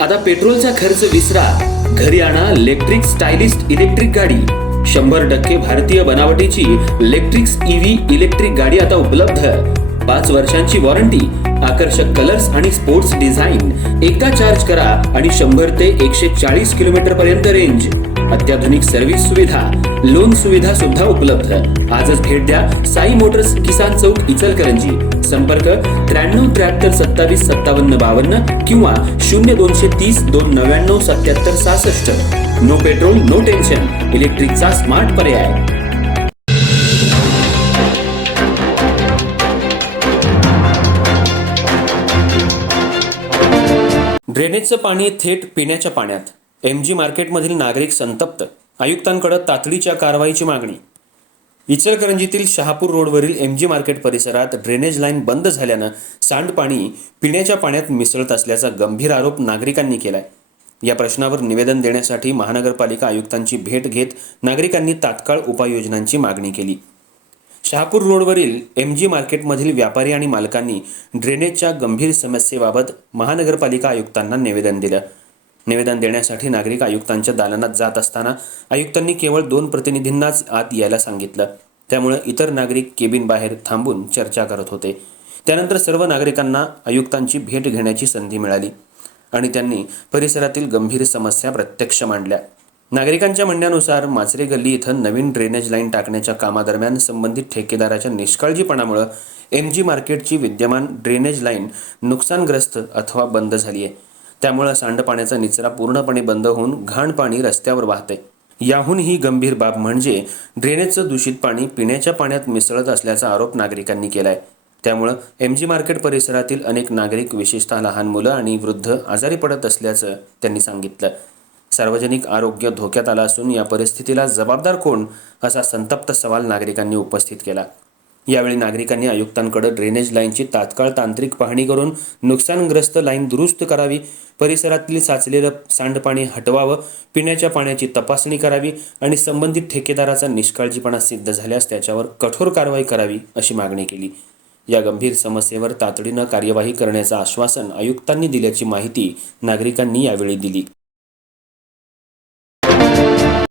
आता पेट्रोलचा खर्च विसरा, घरी आणा इलेक्ट्रिक स्टायलिस्ट इलेक्ट्रिक गाडी। 100% भारतीय बनावटीची इलेक्ट्रिक्स ईव्ही इलेक्ट्रिक गाडी आता उपलब्ध। 5 वर्षांची वॉरंटी, आकर्षक कलर्स आणि स्पोर्ट्स डिझाइन। एकदा चार्ज करा आणि 100 ते 140 किलोमीटर पर्यंत रेंज। अत्याधुनिक सर्व्हिस सुविधा, लोन सुविधा सुद्धा उपलब्ध। आजच भेट द्या साई मोटर्स, किसान चौक, इचलकरंजी। संपर्क 93 73 27 57 52 किंवा 0230 299 77 66। नो पेट्रोल नो टेन्शन, इलेक्ट्रिकचा स्मार्ट पर्याय। ड्रेनेजचं पाणी थेट पिण्याच्या पाण्यात। एमजी मार्केटमधील नागरिक संतप्त, आयुक्तांकडे तातडीच्या कारवाईची मागणी। इचलकरंजीतील शहापूर रोडवरील एमजी मार्केट परिसरात ड्रेनेज लाईन बंद झाल्यानं सांडपाणी पिण्याच्या पाण्यात मिसळत असल्याचा गंभीर आरोप नागरिकांनी केलाय। या प्रश्नावर निवेदन देण्यासाठी महानगरपालिका आयुक्तांची भेट घेत नागरिकांनी तात्काळ उपाययोजनांची मागणी केली। शहापूर रोडवरील एमजी मार्केटमधील व्यापारी आणि मालकांनी ड्रेनेजच्या गंभीर समस्येबाबत महानगरपालिका आयुक्तांना निवेदन दिलं। निवेदन देण्यासाठी नागरिक आयुक्तांच्या दालनात जात असताना आयुक्तांनी केवळ 2 प्रतिनिधींनाच आत यायला सांगितलं। त्यामुळे इतर नागरिक केबिन बाहेर थांबून चर्चा करत होते। त्यानंतर सर्व नागरिकांना आयुक्तांची भेट घेण्याची संधी मिळाली आणि त्यांनी परिसरातील गंभीर समस्या प्रत्यक्ष मांडल्या। नागरिकांच्या म्हणण्यानुसार माचरे गल्ली इथं नवीन ड्रेनेज लाईन टाकण्याच्या कामादरम्यान संबंधित ठेकेदाराच्या निष्काळजीपणामुळे एमजी मार्केटची विद्यमान ड्रेनेज लाईन नुकसानग्रस्त अथवा बंद झाली आहे। त्यामुळे सांडपाण्याचा निचरा पूर्णपणे बंद होऊन घाण पाणी रस्त्यावर वाहते। याहून ही गंभीर बाब म्हणजे ड्रेनेजचं दूषित पाणी पिण्याच्या पाण्यात मिसळत असल्याचा आरोप नागरिकांनी केलाय। त्यामुळे एमजी मार्केट परिसरातील अनेक नागरिक, विशेषतः लहान मुलं आणि वृद्ध आजारी पडत असल्याचं त्यांनी सांगितलं। सार्वजनिक आरोग्य धोक्यात आलं असून या परिस्थितीला जबाबदार कोण, असा संतप्त सवाल नागरिकांनी उपस्थित केला। यावेळी नागरिकांनी आयुक्तांकडे ड्रेनेज लाईनची तात्काळ तांत्रिक पाहणी करून नुकसानग्रस्त लाईन दुरुस्त करावी, परिसरातील साचलेलं सांडपाणी हटवावं, पिण्याच्या पाण्याची तपासणी करावी आणि संबंधित ठेकेदाराचा निष्काळजीपणा सिद्ध झाल्यास त्याच्यावर कठोर कारवाई करावी, अशी मागणी केली। या गंभीर समस्येवर तातडीनं कार्यवाही करण्याचं आश्वासन आयुक्तांनी दिल्याची माहिती नागरिकांनी यावेळी दिली।